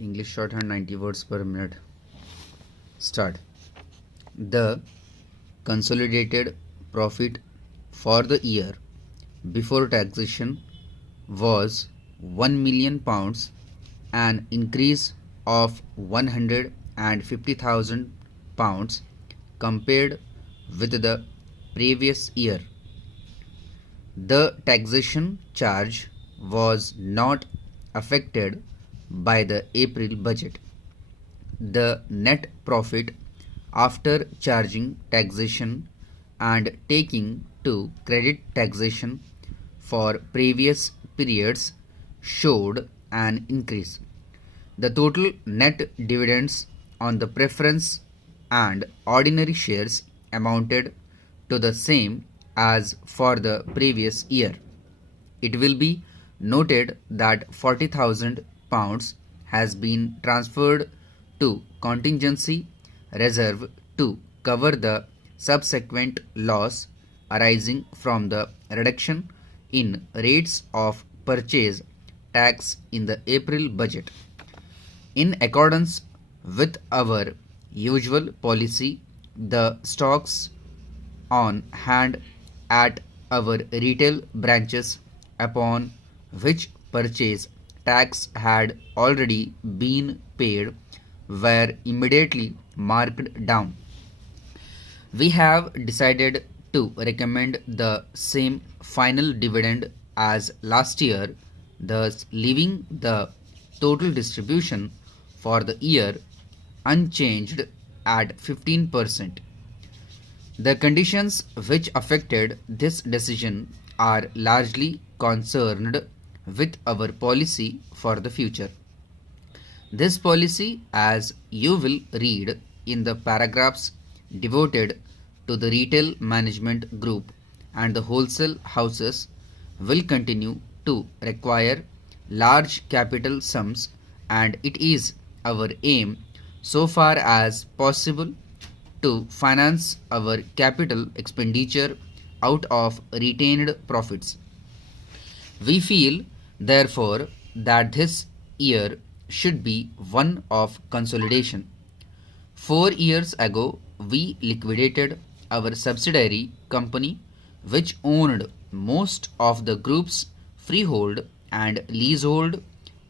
English shorthand 90 words per minute. Start. The consolidated profit for the year before taxation was £1,000,000, an increase of £150,000 compared with the previous year. The taxation charge was not affected by the April budget. The net profit after charging taxation and taking to credit taxation for previous periods showed an increase. The total net dividends on the preference and ordinary shares amounted to the same as for the previous year. It will be noted that £40,000 has been transferred to contingency reserve to cover the subsequent loss arising from the reduction in rates of purchase tax in the April budget. In accordance with our usual policy, the stocks on hand at our retail branches upon which purchase tax had already been paid were immediately marked down. We have decided to recommend the same final dividend as last year, thus leaving the total distribution for the year unchanged at 15%. The conditions which affected this decision are largely concerned with our policy for the future. This policy, as you will read in the paragraphs devoted to the retail management group and the wholesale houses, will continue to require large capital sums, and it is our aim so far as possible to finance our capital expenditure out of retained profits. We feel, therefore, that this year should be one of consolidation. 4 years ago, we liquidated our subsidiary company which owned most of the group's freehold and leasehold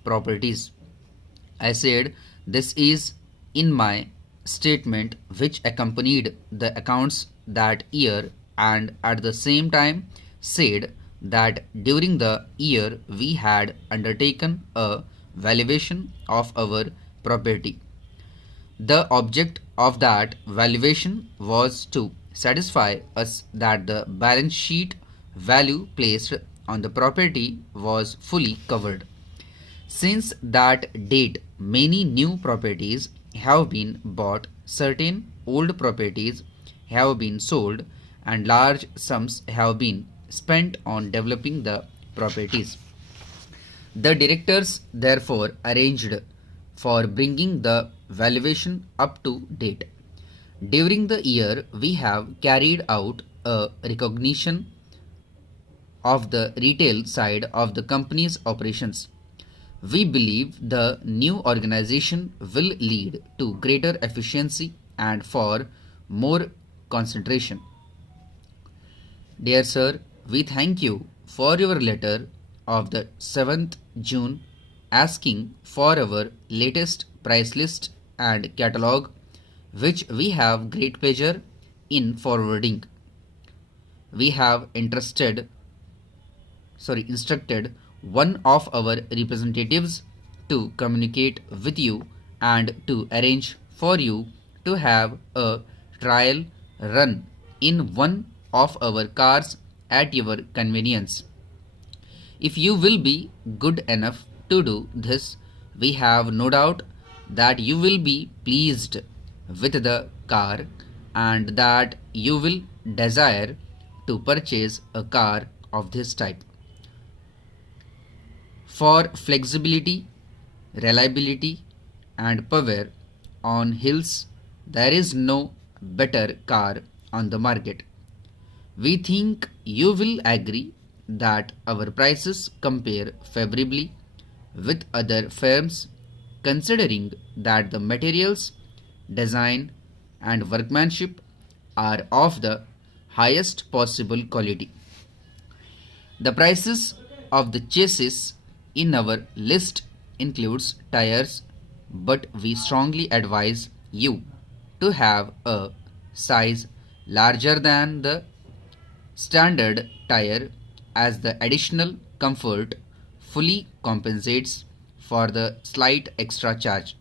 properties. I said this is in my statement which accompanied the accounts that year, and at the same time said that during the year we had undertaken a valuation of our property. The object of that valuation was to satisfy us that the balance sheet value placed on the property was fully covered. Since that date, many new properties have been bought, certain old properties have been sold, and large sums have been spent on developing the properties. The directors therefore arranged for bringing the valuation up to date. During the year, we have carried out a recognition of the retail side of the company's operations. We believe the new organization will lead to greater efficiency and for more concentration. Dear sir, we thank you for your letter of the 7th June asking for our latest price list and catalogue, which we have great pleasure in forwarding. We have instructed one of our representatives to communicate with you and to arrange for you to have a trial run in one of our cars at your convenience. If you will be good enough to do this, we have no doubt that you will be pleased with the car and that you will desire to purchase a car of this type. For flexibility, reliability, and power on hills, there is no better car on the market. We think you will agree that our prices compare favorably with other firms considering that the materials, design, and workmanship are of the highest possible quality. The prices of the chassis in our list includes tires, but we strongly advise you to have a size larger than the standard tire as the additional comfort fully compensates for the slight extra charge.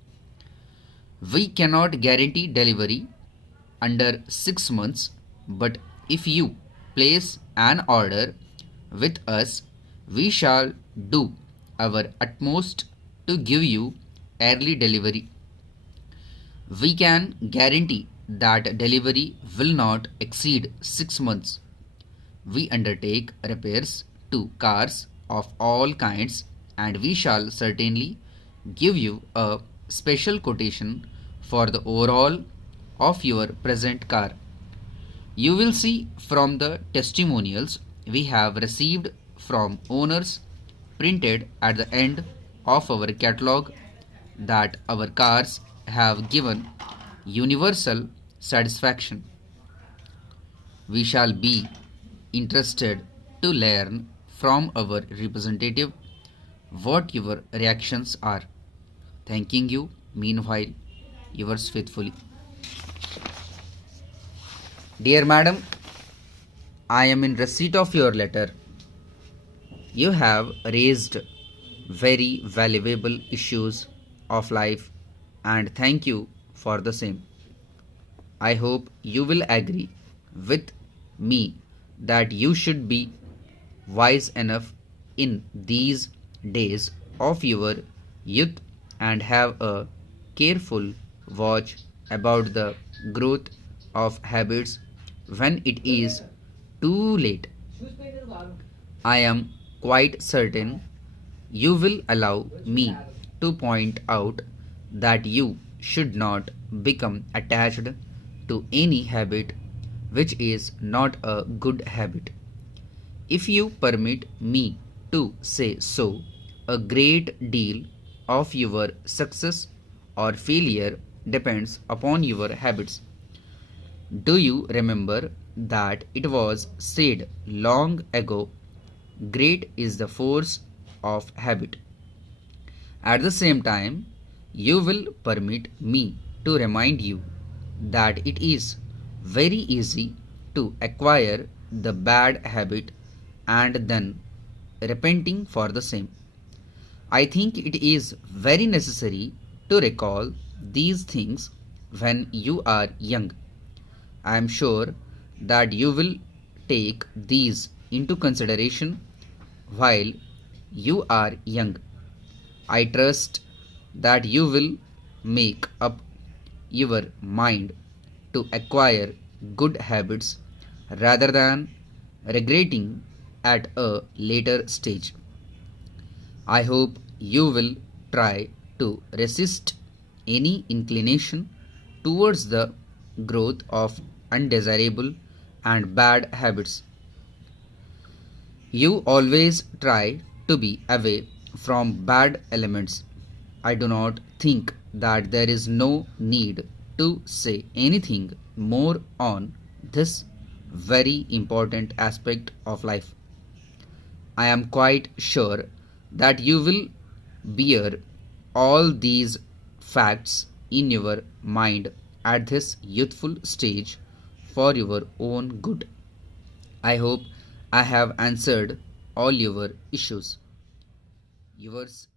We cannot guarantee delivery under 6 months, but if you place an order with us, we shall do our utmost to give you early delivery. We can guarantee that delivery will not exceed 6 months. We undertake repairs to cars of all kinds, and we shall certainly give you a special quotation for the overhaul of your present car. You will see from the testimonials we have received from owners printed at the end of our catalog that our cars have given universal satisfaction. We shall be interested to learn from our representative what your reactions are. Thanking you. Meanwhile, yours faithfully. Dear Madam, I am in receipt of your letter. You have raised very valuable issues of life and thank you for the same. I hope you will agree with me that you should be wise enough in these days of your youth and have a careful watch about the growth of habits when it is too late. I am quite certain you will allow me to point out that you should not become attached to any habit which is not a good habit. If you permit me to say so, a great deal of your success or failure depends upon your habits. Do you remember that it was said long ago, great is the force of habit? At the same time, you will permit me to remind you that it is very easy to acquire the bad habit and then repenting for the same. I think it is very necessary to recall these things when you are young. I am sure that you will take these into consideration while you are young. I trust that you will make up your mind to acquire good habits rather than regretting at a later stage. I hope you will try to resist any inclination towards the growth of undesirable and bad habits. You always try to be away from bad elements. I do not think that there is no need to say anything more on this very important aspect of life. I am quite sure that you will bear all these facts in your mind at this youthful stage for your own good. I hope I have answered all your issues. Yours